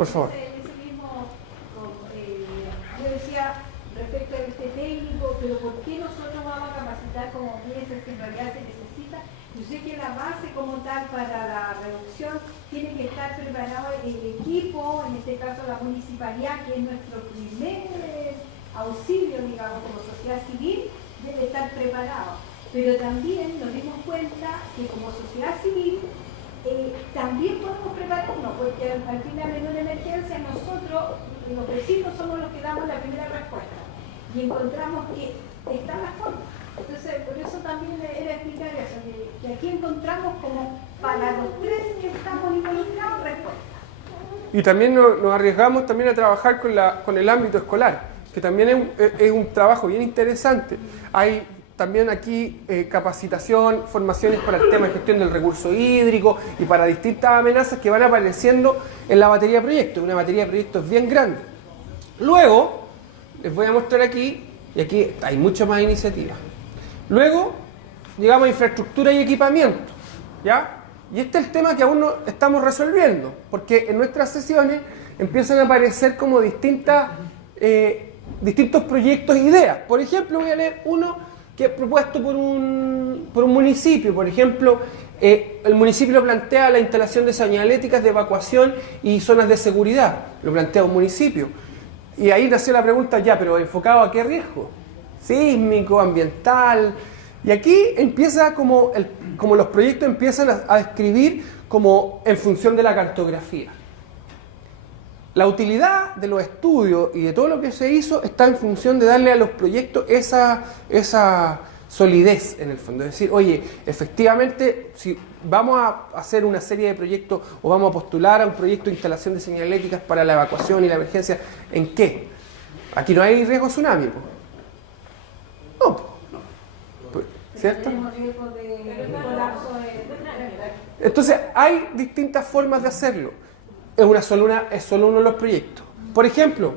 Por favor. Ese mismo, yo decía respecto a este técnico, pero ¿por qué nosotros vamos a capacitar como piezas que en realidad se necesita? Yo sé que la base como tal para la reducción tiene que estar preparado el equipo, en este caso la municipalidad, que es nuestro primer auxilio, digamos, como sociedad civil, debe estar preparado. Pero también nos dimos cuenta que como sociedad civil también podemos prepararnos, porque al final en una emergencia nosotros, los vecinos, somos los que damos la primera respuesta y encontramos que está la forma. Entonces, por eso también era explicar eso, que aquí encontramos como para los tres que estamos involucrados respuestas. Y también nos arriesgamos también a trabajar con el ámbito escolar, que también es un trabajo bien interesante. Hay también aquí capacitación, formaciones para el tema de gestión del recurso hídrico y para distintas amenazas que van apareciendo en la batería de proyectos. Una batería de proyectos bien grande. Luego, les voy a mostrar aquí, y aquí hay muchas más iniciativas. Luego, llegamos a infraestructura y equipamiento, ¿ya? Y este es el tema que aún no estamos resolviendo, porque en nuestras sesiones empiezan a aparecer como distintos proyectos e ideas. Por ejemplo, voy a leer uno que es propuesto por un municipio. Por ejemplo, el municipio plantea la instalación de señaléticas de evacuación y zonas de seguridad. Lo plantea un municipio. Y ahí nació la pregunta, ya, pero ¿enfocado a qué riesgo? Sísmico, ambiental. Y aquí empieza como los proyectos empiezan a describir como en función de la cartografía. La utilidad de los estudios y de todo lo que se hizo está en función de darle a los proyectos esa solidez en el fondo. Es decir, oye, efectivamente, si vamos a hacer una serie de proyectos o vamos a postular a un proyecto de instalación de señaléticas para la evacuación y la emergencia, ¿en qué? Aquí no hay riesgo tsunami, ¿po? No, ¿cierto? Entonces, hay distintas formas de hacerlo. Es solo uno de los proyectos. Por ejemplo,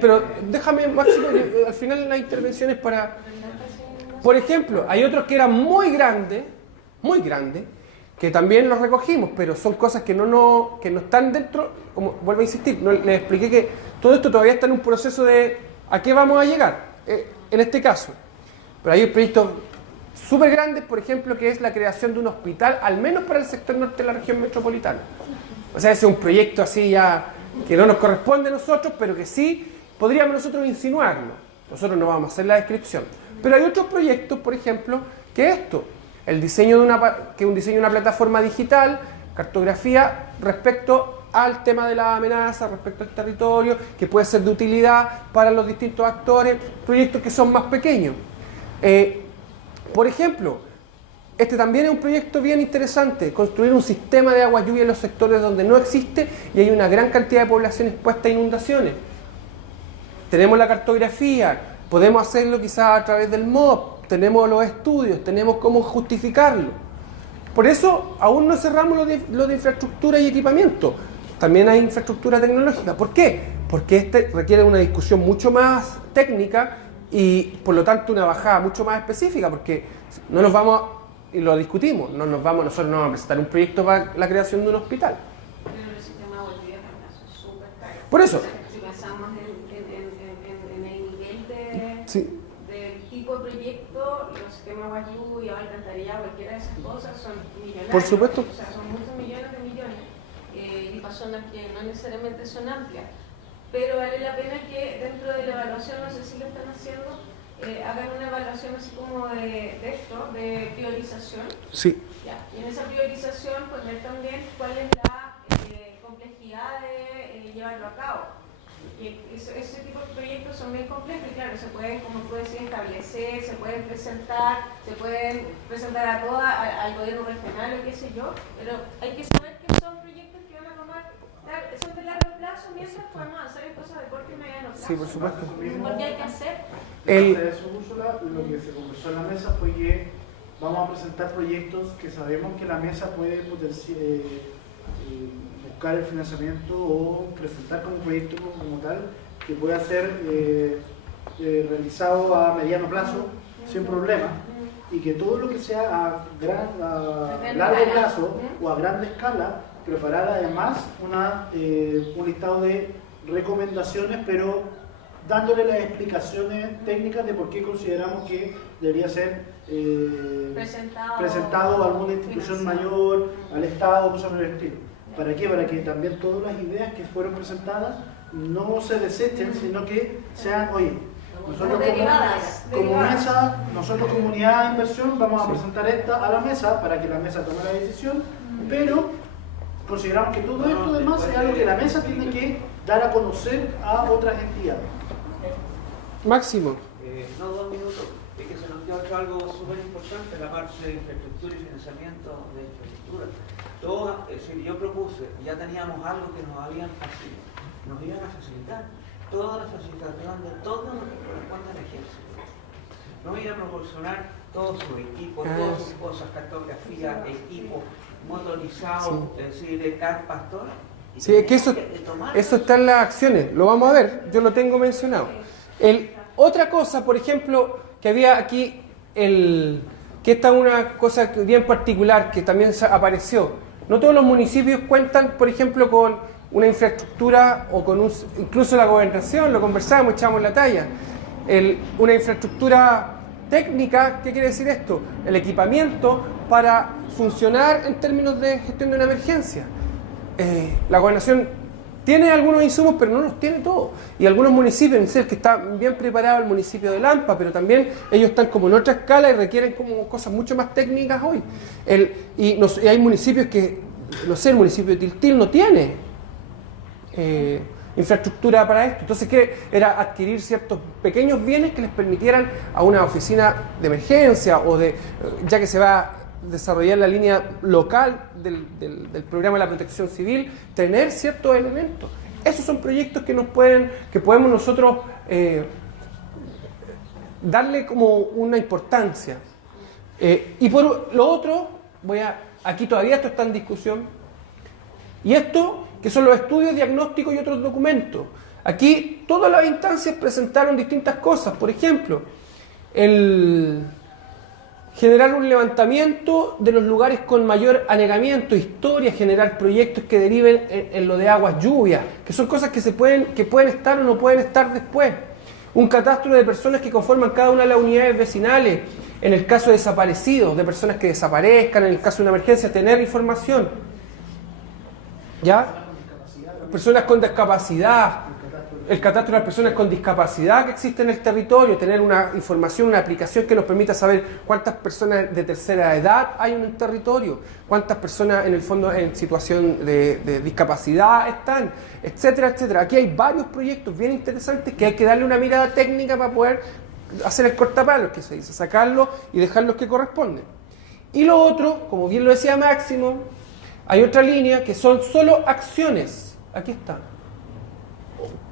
pero déjame, Máximo, al final las intervenciones para... Por ejemplo, hay otros que eran muy grandes, que también los recogimos, pero son cosas que no están dentro, como vuelvo a insistir, les expliqué que todo esto todavía está en un proceso de a qué vamos a llegar, en este caso. Pero hay proyectos súper grandes, por ejemplo, que es la creación de un hospital, al menos para el sector norte de la región metropolitana. O sea, ese es un proyecto así ya que no nos corresponde a nosotros, pero que sí podríamos nosotros insinuarlo. Nosotros no vamos a hacer la descripción. Pero hay otros proyectos, por ejemplo, que esto, un diseño de una plataforma digital, cartografía respecto al tema de la amenaza, respecto al territorio, que puede ser de utilidad para los distintos actores, proyectos que son más pequeños. Por ejemplo, este también es un proyecto bien interesante, construir un sistema de agua lluvia en los sectores donde no existe y hay una gran cantidad de población expuesta a inundaciones. Tenemos la cartografía, podemos hacerlo quizás a través del MOP, tenemos los estudios, tenemos cómo justificarlo. Por eso aún no cerramos lo de infraestructura y equipamiento. También hay infraestructura tecnológica. ¿Por qué? Porque este requiere una discusión mucho más técnica y por lo tanto una bajada mucho más específica, porque no nos vamos, y lo discutimos, nosotros no vamos a presentar un proyecto para la creación de un hospital. Pero el sistema de volvía es súper caro. Por eso. Si pensamos en el nivel Sí. del tipo de proyecto, los sistemas Guayú y alcantarillado, cualquiera de esas cosas son millonarios. Por supuesto. O sea, son muchos millones de millones. Y para zonas que no necesariamente son amplias. Pero vale la pena que dentro de la evaluación, no sé si lo están haciendo, hagan una evaluación así como de esto, de priorización. Sí. Ya. Y en esa priorización, pues ver también cuál es la complejidad de llevarlo a cabo. Y ese tipo de proyectos son bien complejos y claro, se pueden, como tú decías, establecer, se pueden presentar a al gobierno regional o qué sé yo, pero hay que saber que son proyectos que van a tomar, son de largo plazo, mientras podemos hacer en cosas de corto y mediano plazo. Sí, por supuesto. Porque hay que hacer. De eso, Úrsula, lo que se conversó en la mesa fue que vamos a presentar proyectos que sabemos que la mesa puede buscar el financiamiento o presentar como proyecto como tal, que pueda ser realizado a mediano plazo sin problema, y que todo lo que sea a largo plazo o a gran escala preparar además un listado de recomendaciones, pero dándole las explicaciones técnicas de por qué consideramos que debería ser presentado a alguna institución mayor, al Estado, cosas por el estilo. ¿Para qué? Para que también todas las ideas que fueron presentadas no se desechen, sino que sean, oye, nosotros como mesa, nosotros como unidad de inversión vamos a presentar esta a la mesa para que la mesa tome la decisión, pero consideramos que todo esto además es algo que la mesa tiene que dar a conocer a otras entidades. Máximo. No, 2 minutos. Es que se nos dio algo súper importante, la parte de infraestructura y financiamiento de infraestructura. Todo, si yo propuse, ya teníamos algo que nos habían facilitado, nos iban a facilitar toda la facilitación de todo lo que corresponde al ejército. Nos iban a proporcionar todo su equipo, todas sus cosas, cartografía, equipo, motorizado, es decir, de carpas, todo. Sí, es que eso está en las acciones, lo vamos a ver, yo lo tengo mencionado. Otra cosa, por ejemplo, que había aquí, que esta es una cosa bien particular que también apareció. No todos los municipios cuentan, por ejemplo, con una infraestructura o con incluso la gobernación, lo conversábamos, echábamos la talla. Una infraestructura técnica, ¿qué quiere decir esto? El equipamiento para funcionar en términos de gestión de una emergencia. La gobernación tiene algunos insumos, pero no los tiene todos. Y algunos municipios, en el que está bien preparado el municipio de Lampa, pero también ellos están como en otra escala y requieren como cosas mucho más técnicas hoy. Y hay municipios que, no sé, el municipio de Tiltil no tiene infraestructura para esto. Entonces, ¿qué era? Adquirir ciertos pequeños bienes que les permitieran a una oficina de emergencia o ya que se va a desarrollar la línea local del programa de la protección civil, tener ciertos elementos. Esos son proyectos que podemos nosotros darle como una importancia. Y por lo otro, aquí todavía esto está en discusión, y esto, que son los estudios diagnósticos y otros documentos. Aquí todas las instancias presentaron distintas cosas. Por ejemplo, generar un levantamiento de los lugares con mayor anegamiento, historia, generar proyectos que deriven en lo de aguas, lluvias, que son cosas que pueden estar o no pueden estar después. Un catastro de personas que conforman cada una de las unidades vecinales, en el caso de desaparecidos, de personas que desaparezcan, en el caso de una emergencia, tener información. ¿Ya? Personas con discapacidad, el catastro de las personas con discapacidad que existe en el territorio, tener una información, una aplicación que nos permita saber cuántas personas de tercera edad hay en el territorio, cuántas personas en el fondo en situación de discapacidad están, etcétera, etcétera. Aquí hay varios proyectos bien interesantes que hay que darle una mirada técnica para poder hacer el cortapalos, que se dice, sacarlos y dejar los que corresponden. Y lo otro, como bien lo decía Máximo, hay otra línea que son solo acciones. Aquí está.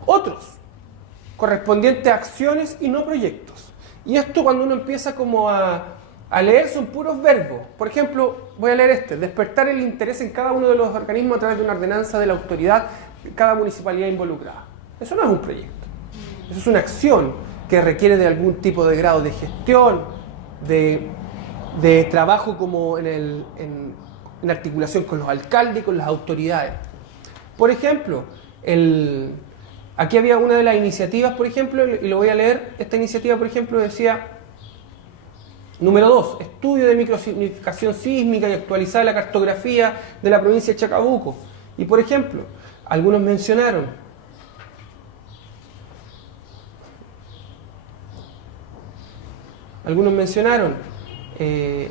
Otros, correspondientes a acciones y no proyectos. Y esto cuando uno empieza como a leer son puros verbos. Por ejemplo, voy a leer despertar el interés en cada uno de los organismos a través de una ordenanza de la autoridad, cada municipalidad involucrada. Eso no es un proyecto. Eso es una acción que requiere de algún tipo de grado de gestión, de trabajo como en articulación con los alcaldes y con las autoridades. Por ejemplo, aquí había una de las iniciativas, por ejemplo, y lo voy a leer. Esta iniciativa, por ejemplo, decía, número 2, estudio de microsignificación sísmica y actualizar la cartografía de la provincia de Chacabuco. Y, por ejemplo, algunos mencionaron que...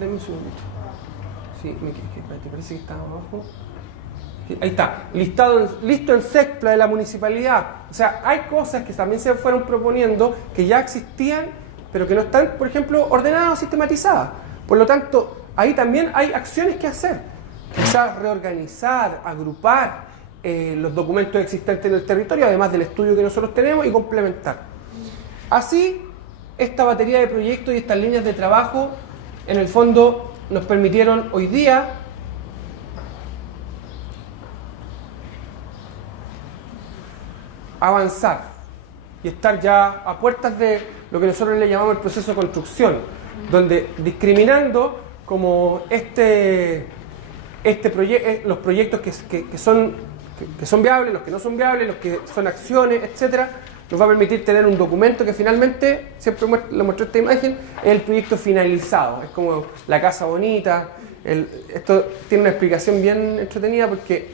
Dame un segundito. Sí, me parece que estaba abajo. Ahí está, listo en SECPLA de la municipalidad. O sea, hay cosas que también se fueron proponiendo que ya existían, pero que no están, por ejemplo, ordenadas o sistematizadas. Por lo tanto, ahí también hay acciones que hacer. Quizás reorganizar, agrupar los documentos existentes en el territorio, además del estudio que nosotros tenemos, y complementar. Así, esta batería de proyectos y estas líneas de trabajo, en el fondo, nos permitieron hoy día avanzar y estar ya a puertas de lo que nosotros le llamamos el proceso de construcción, donde discriminando como este los proyectos que son viables, los que no son viables, los que son acciones, etcétera, nos va a permitir tener un documento que finalmente, siempre lo muestro esta imagen, es el proyecto finalizado. Es como la casa bonita. Esto tiene una explicación bien entretenida porque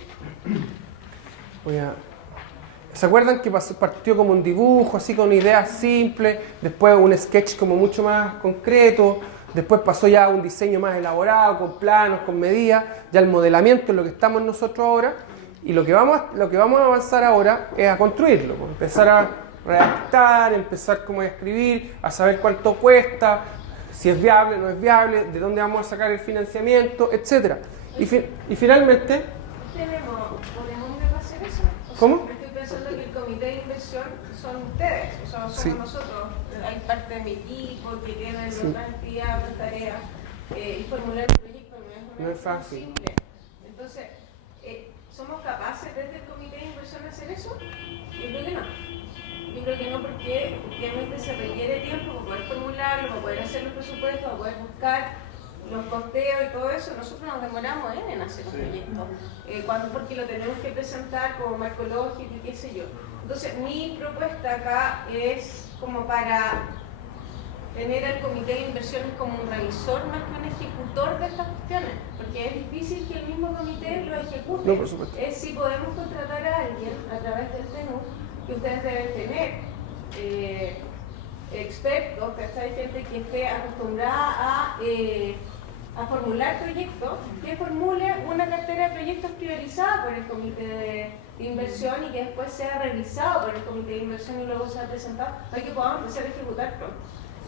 ¿se acuerdan que partió como un dibujo, así con ideas simples, después un sketch como mucho más concreto, después pasó ya a un diseño más elaborado, con planos, con medidas, ya el modelamiento es lo que estamos nosotros ahora, y lo que vamos a avanzar ahora es a construirlo, pues, empezar a redactar, empezar como a escribir, a saber cuánto cuesta, si es viable, no es viable, de dónde vamos a sacar el financiamiento, etc. Y finalmente... ¿Podemos hacer eso? ¿Cómo? Estoy pensando que el comité de inversión son ustedes, o sea, somos Sí. nosotros. Hay parte de mi equipo que tienen otra actividad, otra tarea, y formular un proyecto No es fácil. simple. Entonces, ¿somos capaces desde el comité de inversión de hacer eso? Yo creo que no. Yo creo que no, porque obviamente se requiere tiempo para poder formularlo, para poder hacer los presupuestos, para poder buscar los costeos y todo eso. Nosotros nos demoramos en hacer un proyecto, porque lo tenemos que presentar como marco lógico y qué sé yo. Entonces, mi propuesta acá es como para tener al comité de inversiones como un revisor más que un ejecutor de estas cuestiones, porque es difícil que el mismo comité lo ejecute. No, por supuesto. Es si podemos contratar a alguien a través del TENU, que ustedes deben tener expertos, ¿cachai? Gente que esté acostumbrada a formular proyectos, que formule una cartera de proyectos priorizada por el comité de inversión y que después sea revisado por el comité de inversión y luego sea presentado para que podamos empezar a ejecutarlo.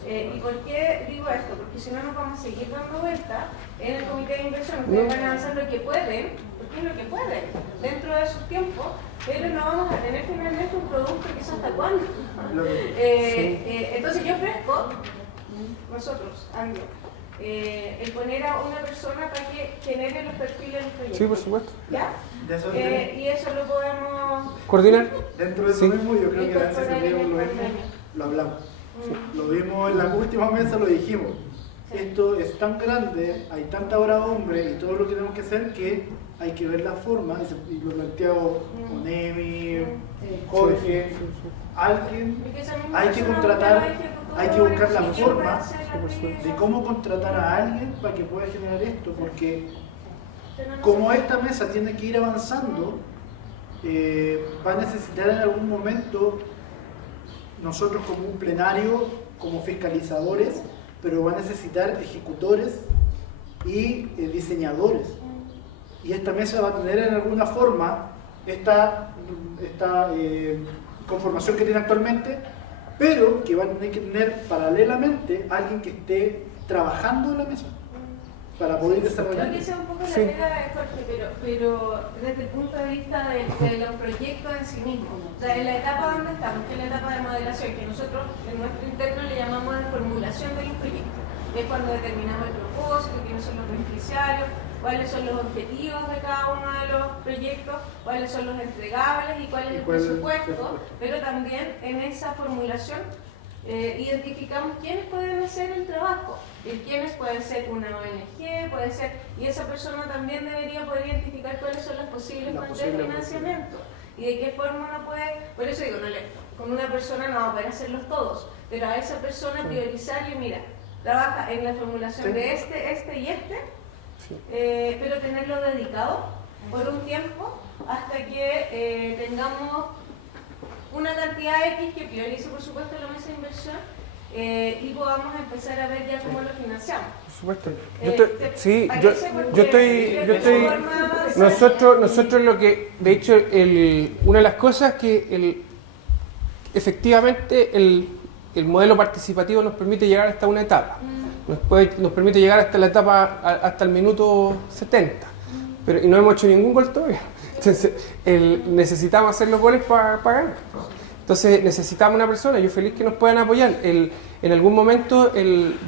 ¿Y por qué digo esto? Porque si no nos vamos a seguir dando vueltas en el comité de inversión. Ustedes van a avanzar lo que pueden, porque es lo que pueden, dentro de sus tiempos, pero no vamos a tener finalmente un producto que es hasta cuándo. Entonces yo ofrezco, nosotros, Anglo, el poner a una persona para que genere los perfiles del proyecto. Sí, por supuesto. ¿Ya? Y eso lo podemos ¿Coordinar? Dentro de eso mismo, yo creo que a veces lo hablamos. Lo vimos en la última mesa, lo dijimos. Esto es tan grande, hay tanta hora hombre y todo lo que tenemos que hacer que hay que ver la forma, y lo planteó Onemi, Jorge, alguien, hay que contratar, hay que buscar la forma de cómo contratar a alguien para que pueda generar esto, porque como esta mesa tiene que ir avanzando, va a necesitar en algún momento nosotros como un plenario, como fiscalizadores, pero va a necesitar ejecutores y diseñadores. Y esta mesa va a tener en alguna forma esta conformación que tiene actualmente, pero que va a tener que tener paralelamente alguien que esté trabajando en la mesa para poder desarrollar. Creo que esa es un poco la pega de Jorge, pero desde el punto de vista de los proyectos en sí mismos. O sea, en la etapa donde estamos, que es la etapa de modelación, que nosotros en nuestro interno le llamamos de formulación de un proyecto. Es cuando determinamos el propósito, quiénes son los beneficiarios, cuáles son los objetivos de cada uno de los proyectos, cuáles son los entregables y cuál es el presupuesto, pero también en esa formulación identificamos quiénes pueden hacer el trabajo, y quiénes pueden ser una ONG, puede ser, y esa persona también debería poder identificar cuáles son las posibles fuentes de financiamiento y de qué forma uno puede, por eso digo, con una persona no va a poder hacerlos todos, pero a esa persona priorizarle, mira, trabaja en la formulación de este y este, pero tenerlo dedicado por un tiempo hasta que tengamos una cantidad X que priorice por supuesto la mesa de inversión y podamos empezar a ver ya cómo lo financiamos. Por supuesto. Nosotros lo que, de hecho, una de las cosas que efectivamente el modelo participativo nos permite llegar hasta una etapa. Nos permite llegar hasta la etapa, hasta el minuto 70. Y no hemos hecho ningún gol todavía. Entonces, necesitamos hacer los goles para ganar. Entonces, necesitamos una persona. Yo feliz que nos puedan apoyar. En algún momento,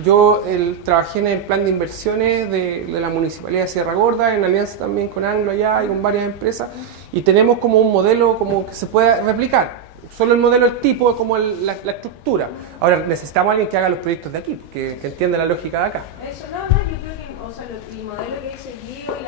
yo trabajé en el plan de inversiones de la Municipalidad de Sierra Gorda, en alianza también con Anglo allá y con varias empresas. Y tenemos como un modelo como que se pueda replicar. Solo el modelo, el tipo, como la estructura. Ahora, necesitamos a alguien que haga los proyectos de aquí, que entienda la lógica de acá. Eso no, yo creo que, o sea, el modelo que he seguido y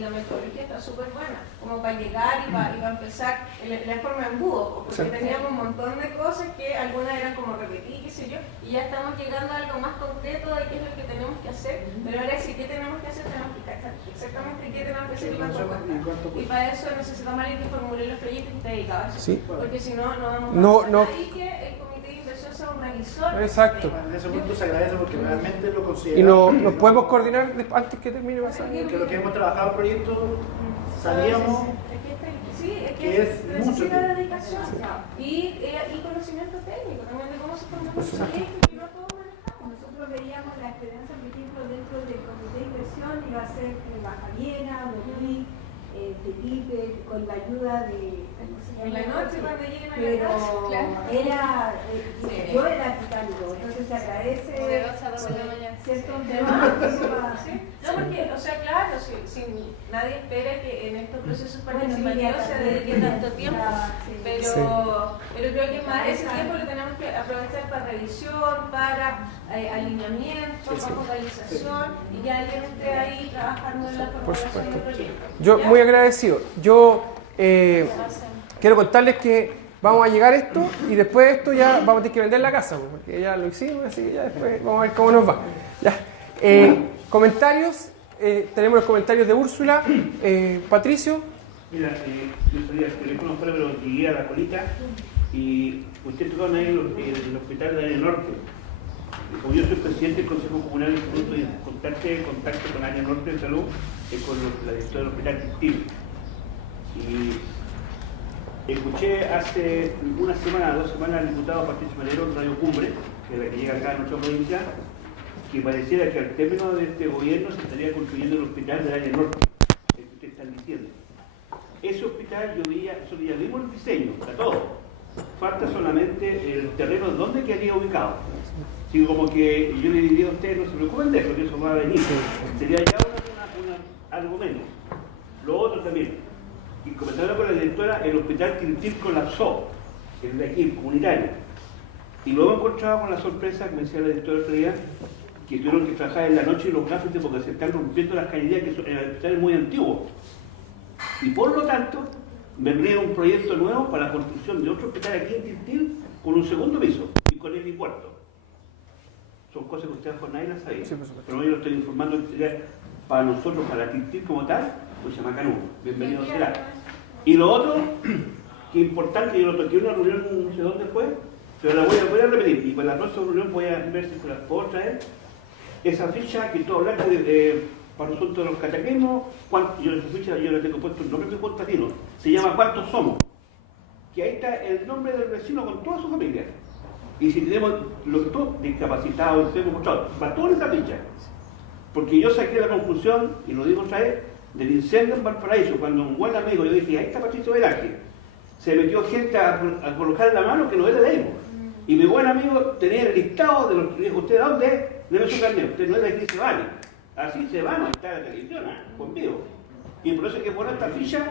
la metodología está súper buena, como para llegar y para empezar la forma de embudo, porque teníamos un montón de cosas que algunas eran como repetir, qué sé yo, y ya estamos llegando a algo más concreto de qué es lo que tenemos que hacer, pero ahora sí, ¿qué tenemos que hacer? Tenemos que explicar exactamente qué tenemos que hacer y cuánto cuesta. Y para eso necesitamos alguien que formule los proyectos y esté dedicado a eso, Sí. porque si no, no vamos No. a y que el comité de inversión sea un revisor. Exacto. En ese punto se agradece porque realmente lo Y consideramos. nos podemos coordinar antes que termine pasar. Que lo que hemos trabajado el proyecto, sabíamos es que es mucho necesita tiempo. dedicación y conocimiento técnico también de cómo se forman los proyectos que no todos manejamos. Nosotros veíamos la esperanza, por ejemplo, dentro del comité de inversión, iba a ser Bajaviera, Luis, Felipe, con la ayuda de... ¿cómo se llama? En la noche cuando lleguen a la Pero casa, claro. era, yo era arquitecto, entonces se agradece, De 2 a 2 de la mañana. ¿cierto? Sí. No, porque, o sea, claro, si nadie espera que en estos procesos participativos se dedique tanto tiempo, pero creo que más ese tiempo lo tenemos que aprovechar para revisión, para alineamiento, para focalización, y que alguien esté ahí trabajando en la formulación del proyecto. Yo muy agradecido. Yo quiero contarles que vamos a llegar a esto y después de esto ya vamos a tener que vender la casa, porque ya lo hicimos, así que ya después vamos a ver cómo nos va. Ya. Comentarios, tenemos los comentarios de Úrsula. Patricio. Mira, yo salí al teléfono fuera, pero llegué a la colita y usted tocó ahí en el hospital de Área Norte. Y como yo soy presidente del Consejo Comunal Instituto y contacto con Área Norte de Salud, con la directora del Hospital Textil. Y escuché hace una semana, 2 semanas, al diputado Patricio Manero en Radio Cumbre, que es la que llega acá a nuestra provincia, que pareciera que al término de este gobierno se estaría construyendo el hospital del Área Norte, el que ustedes están diciendo. Ese hospital yo veía, eso ya vimos el diseño, está todo. Falta solamente el terreno donde quedaría ubicado. Así como que yo le diría a ustedes, no se preocupen de eso, que eso va a venir. Sería ya algo menos. Lo otro también, y comentando con la directora, el hospital Quintil colapsó, el de aquí, el comunitario. Y luego he encontrado con la sorpresa, que me decía la directora otro día, que tuvieron que trabajar en la noche en los gafetes porque se están rompiendo las cañerías, que el hospital es muy antiguo. Y por lo tanto, vendría un proyecto nuevo para la construcción de otro hospital aquí en Quintil con un segundo piso y con el helipuerto. Son cosas que ustedes con nadie las sabían. Sí, por supuesto. Pero yo lo estoy informando para nosotros, para Quintil como tal, pues se llama Canú. Bienvenido será. Y lo otro, que es importante, yo lo toqué en una reunión, no sé dónde fue, pero la voy a repetir. Y para la próxima reunión voy a ver si las puedo traer. Esa ficha que tú hablaste para nosotros de los cataquenos, yo esa ficha yo le tengo puesto el nombre de contadino, se llama ¿Cuántos somos? Que ahí está el nombre del vecino con toda su familia. Y si tenemos los dos discapacitados, enfermos, para toda esa ficha. Porque yo saqué la conclusión, y lo digo otra vez, del incendio en Valparaíso, cuando un buen amigo, yo dije, ahí está Patricio Velázquez, se metió gente a colocar la mano que no era de él. Y mi buen amigo tenía el listado de los que dijo, ¿usted dónde es? Debe su carnet, usted no es de aquí, se vale. Así se van a estar en la televisión, conmigo. Y por eso hay que poner esta ficha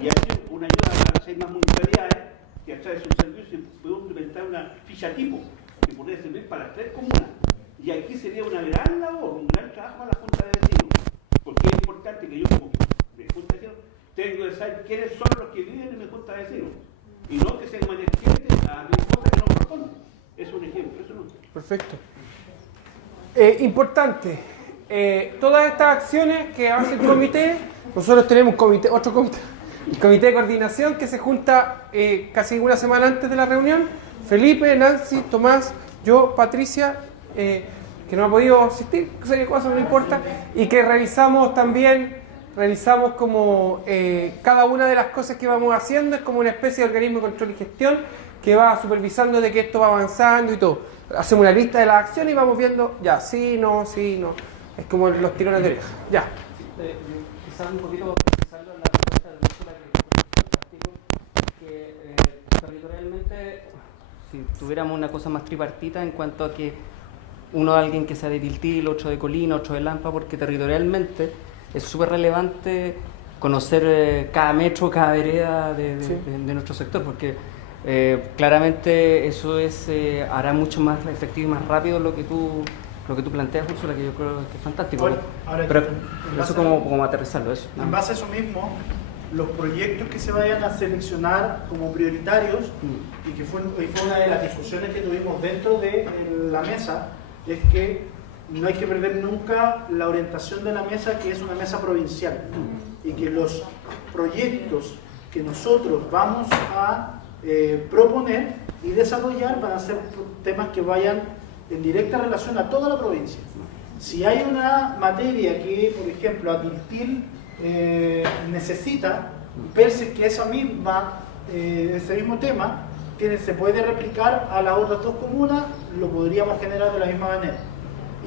y hacer una ayuda a las 6 más municipalidades que a través de su servicio podemos implementar una ficha tipo que podría servir para las 3 comunas. Y aquí sería una gran labor, un gran trabajo para la Junta de Vecinos. Porque es importante que yo como de Junta de Vecinos tengo que saber quiénes son los que viven en mi Junta de Vecinos. Y no que se manifieste a cosas que no corresponden. Es un ejemplo, eso no. Perfecto. Importante. Todas estas acciones que hace el comité, nosotros tenemos otro comité, el comité de coordinación que se junta casi una semana antes de la reunión. Felipe, Nancy, Tomás, yo, Patricia, que no ha podido asistir, serie de cosas, no importa, y que revisamos como cada una de las cosas que vamos haciendo, es como una especie de organismo de control y gestión que va supervisando de que esto va avanzando y todo. Hacemos una lista de las acciones y vamos viendo, ya, sí, no. Es como los tirones de oreja. Ya. Quizás un poquito precisarlo en la respuesta del Úrsula que territorialmente, si tuviéramos una cosa más tripartita en cuanto a que uno de alguien que sea de Tiltil, otro de Colina, otro de Lampa, porque territorialmente es súper relevante conocer cada metro, cada vereda de nuestro sector, porque claramente eso hará mucho más efectivo y más rápido lo que tú lo que tú planteas, Úrsula, que yo creo que es fantástico. Ahora, pero en eso base como aterrizarlo, eso. En base a eso mismo, los proyectos que se vayan a seleccionar como prioritarios, y que fue una de las discusiones que tuvimos dentro de la mesa, es que no hay que perder nunca la orientación de la mesa, que es una mesa provincial, y que los proyectos que nosotros vamos a proponer y desarrollar van a ser temas que vayan en directa relación a toda la provincia. Si hay una materia que, por ejemplo, Atiltil necesita, verse que ese mismo tema se puede replicar a las otras dos comunas, lo podríamos generar de la misma manera.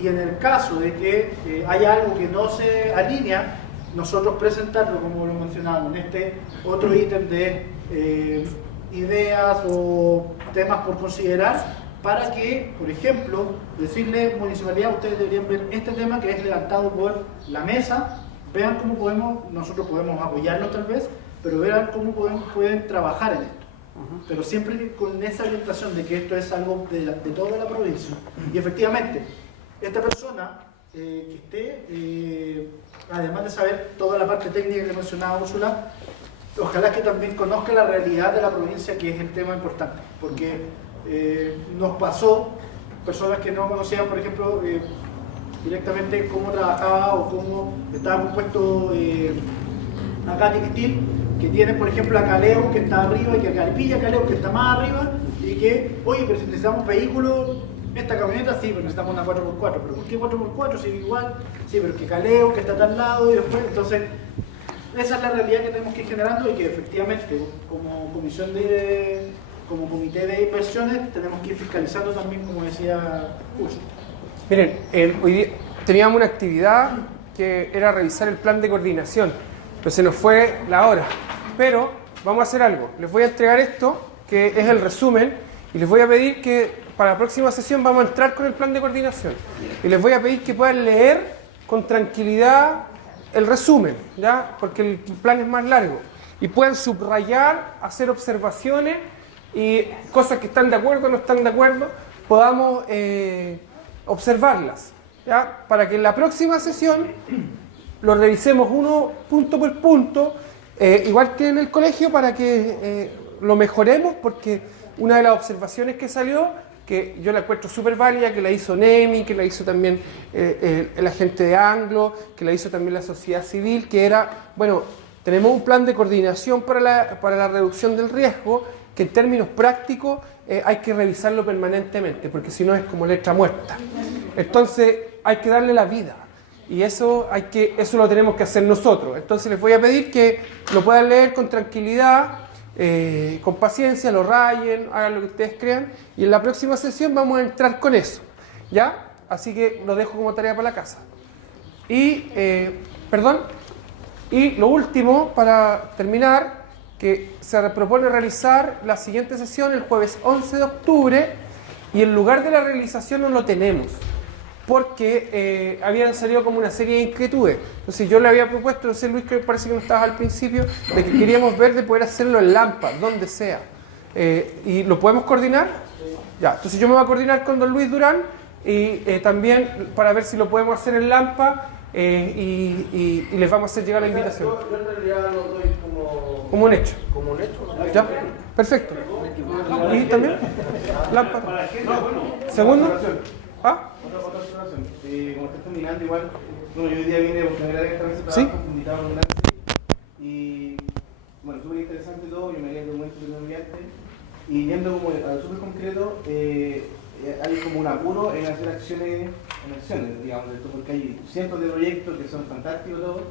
Y en el caso de que haya algo que no se alinea, nosotros presentarlo, como lo mencionábamos, en este otro ítem de ideas o temas por considerar, para que, por ejemplo, decirle municipalidad, ustedes deberían ver este tema que es levantado por la mesa, vean cómo nosotros podemos apoyarlo tal vez, pero vean cómo pueden trabajar en esto. Pero siempre con esa orientación de que esto es algo de toda la provincia. Y efectivamente, esta persona que esté, además de saber toda la parte técnica que mencionaba Úrsula, ojalá que también conozca la realidad de la provincia, que es el tema importante, porque nos pasó personas que no conocían, por ejemplo, directamente cómo trabajaba o cómo estaba compuesto acá Textil, que tiene, por ejemplo, a Caleo, que está arriba, y que a Calpilla, Caleo, que está más arriba, y que, oye, pero si necesitamos vehículos, esta camioneta sí, pero necesitamos una 4x4, pero ¿por qué 4x4? Si igual, sí, pero que Caleo, que está al lado, y después, entonces, esa es la realidad que tenemos que ir generando, y que efectivamente, como comité de inversiones, tenemos que ir fiscalizando también, como decía Úrsula. Miren, hoy día teníamos una actividad que era revisar el plan de coordinación, pero se nos fue la hora. Pero vamos a hacer algo. Les voy a entregar esto, que es el resumen, y les voy a pedir que para la próxima sesión vamos a entrar con el plan de coordinación. Y les voy a pedir que puedan leer con tranquilidad el resumen, ¿ya? Porque el plan es más largo. Y pueden subrayar, hacer observaciones y cosas que están de acuerdo o no están de acuerdo, podamos observarlas, ¿ya? Para que en la próxima sesión lo revisemos uno punto por punto, igual que en el colegio, para que lo mejoremos, porque una de las observaciones que salió, que yo la encuentro súper válida, que la hizo NEMI, que la hizo también la gente de Anglo, que la hizo también la sociedad civil, que era, bueno, tenemos un plan de coordinación para la reducción del riesgo, que en términos prácticos hay que revisarlo permanentemente, porque si no es como letra muerta. Entonces hay que darle la vida, y eso lo tenemos que hacer nosotros. Entonces les voy a pedir que lo puedan leer con tranquilidad, con paciencia, lo rayen, hagan lo que ustedes crean, y en la próxima sesión vamos a entrar con eso, ¿ya? Así que lo dejo como tarea para la casa. Y lo último, para terminar, que se propone realizar la siguiente sesión el jueves 11 de octubre, y el lugar de la realización no lo tenemos, porque habían salido como una serie de inquietudes. Entonces yo le había propuesto, no sé, Luis, que parece que no estabas al principio, de que queríamos ver de poder hacerlo en Lampa, donde sea. ¿Y lo podemos coordinar? Ya, entonces yo me voy a coordinar con don Luis Durán, y también para ver si lo podemos hacer en Lampa, y les vamos a hacer llegar la invitación. Yo en realidad lo doy Como un hecho. como un hecho. ¿Ya? Perfecto. ¿Y también? Lampa. ¿Segundo? ¿Ah? Otra observación. Como estás terminando, igual, bueno, yo hoy día vine por primera vez esta vez a ¿Sí? trabajo, invitado a un Nancy, y bueno, súper interesante todo, yo me leí el documento que me enviaste, y yendo como a lo súper concreto, hay como un apuro en hacer acciones, digamos, porque hay cientos de proyectos que son fantásticos todos,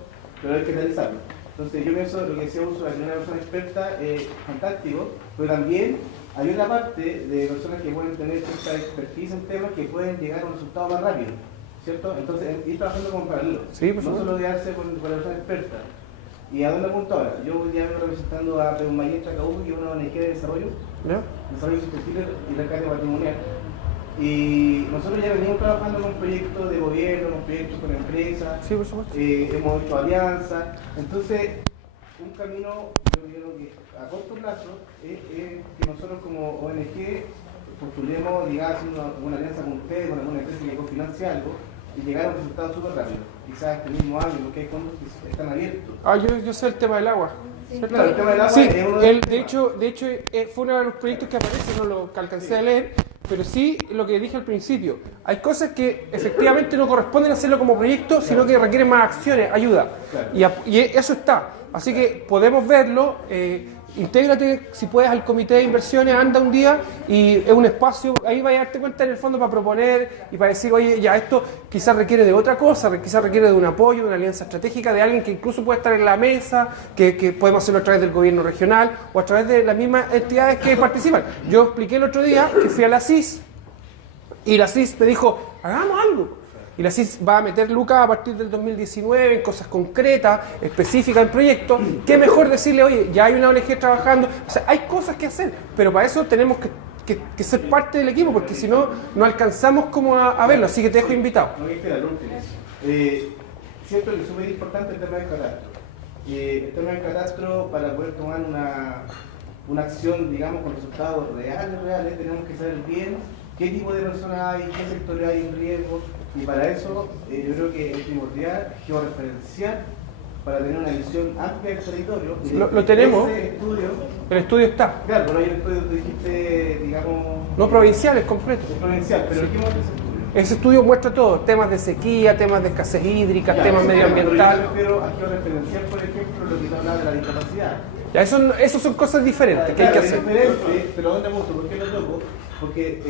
pero hay que realizarlos. Entonces yo pienso, lo que decía Úrsula, que una persona experta es fantástico, pero también hay una parte de personas que pueden tener cierta expertise en temas que pueden llegar a un resultado más rápido, ¿cierto? Entonces ir trabajando como paralelo, Sí, por no supuesto. solo quedarse con la persona experta. ¿Y a dónde apunto ahora? Yo hoy día vengo representando a Reumayet Chacabuco, que es una ONG de desarrollo sostenible y rescate patrimonial. Y nosotros ya venimos trabajando con proyectos de gobierno, con proyectos con empresas, Sí, por supuesto. hemos hecho alianzas. Entonces, un camino, yo creo que a corto plazo, es que nosotros como ONG postulemos, digamos, haciendo una alianza con ustedes, con alguna empresa que cofinancie algo, y llegar a un resultado súper rápido. Quizás este mismo año, porque hay fondos que están abiertos. Yo sé el tema del agua. Claro, el tema del agua Sí, es uno de de hecho fue uno de los proyectos que aparece, no lo alcancé a leer, pero sí lo que dije al principio. Hay cosas que efectivamente no corresponden hacerlo como proyecto, sino que requieren más acciones, ayuda. Y eso está. Así que podemos verlo. Intégrate, si puedes, al comité de inversiones, anda un día y es un espacio, ahí vas a darte cuenta en el fondo para proponer y para decir, oye, ya esto quizás requiere de otra cosa, quizás requiere de un apoyo, de una alianza estratégica, de alguien que incluso puede estar en la mesa, que podemos hacerlo a través del gobierno regional o a través de las mismas entidades que participan. Yo expliqué el otro día que fui a la CIS y la CIS me dijo, hagamos algo. Y la CIS va a meter lucas a partir del 2019 en cosas concretas, específicas, en proyectos. Qué mejor decirle, oye, ya hay una ONG trabajando. O sea, hay cosas que hacer, pero para eso tenemos que ser parte del equipo, porque si no, no alcanzamos como a verlo. Así que te dejo invitado. No viste la última. Siento que es súper importante el tema del catastro. El tema del catastro, para poder tomar una acción, digamos, con resultados reales, tenemos que saber bien qué tipo de personas hay, qué sectores hay en riesgo. Y para eso yo creo que es primordial georreferenciar para tener una visión amplia del territorio. Lo tenemos. El estudio está. Claro, pero hay el estudio que dijiste, digamos... No provincial, es completo. Es provincial, pero ¿qué muestra ese estudio? Ese estudio muestra todo, temas de sequía, temas de escasez hídrica, Ya, temas ese medioambientales. Yo me refiero a georreferenciar, por ejemplo, lo que te hablaba de la discapacidad. Ya, eso son cosas diferentes que hay que Claro, hacer. es diferente, pero ¿dónde muestro? ¿Por qué lo toco? Porque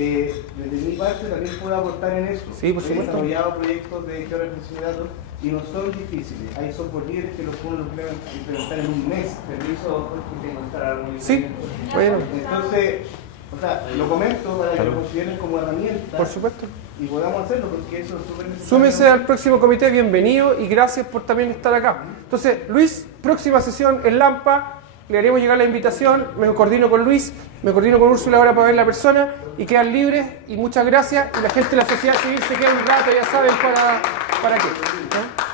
desde mi parte también puedo aportar en eso. Sí, por supuesto. He desarrollado proyectos de georreferencia de datos y no son difíciles. Hay software libres que los pueden implementar en un mes. Permiso, porque tengo que estar algo muy Sí, bien. bueno, Entonces, o sea, lo comento para que lo consideren como herramienta por supuesto. y podamos hacerlo porque eso es súper necesario. Súmese al próximo comité, bienvenido y gracias por también estar acá. Entonces, Luis, próxima sesión en Lampa, le haremos llegar la invitación, me coordino con Luis, me coordino con Úrsula ahora para ver la persona y quedan libres y muchas gracias. Y la gente de la sociedad civil se queda un rato, ya saben para qué. ¿No?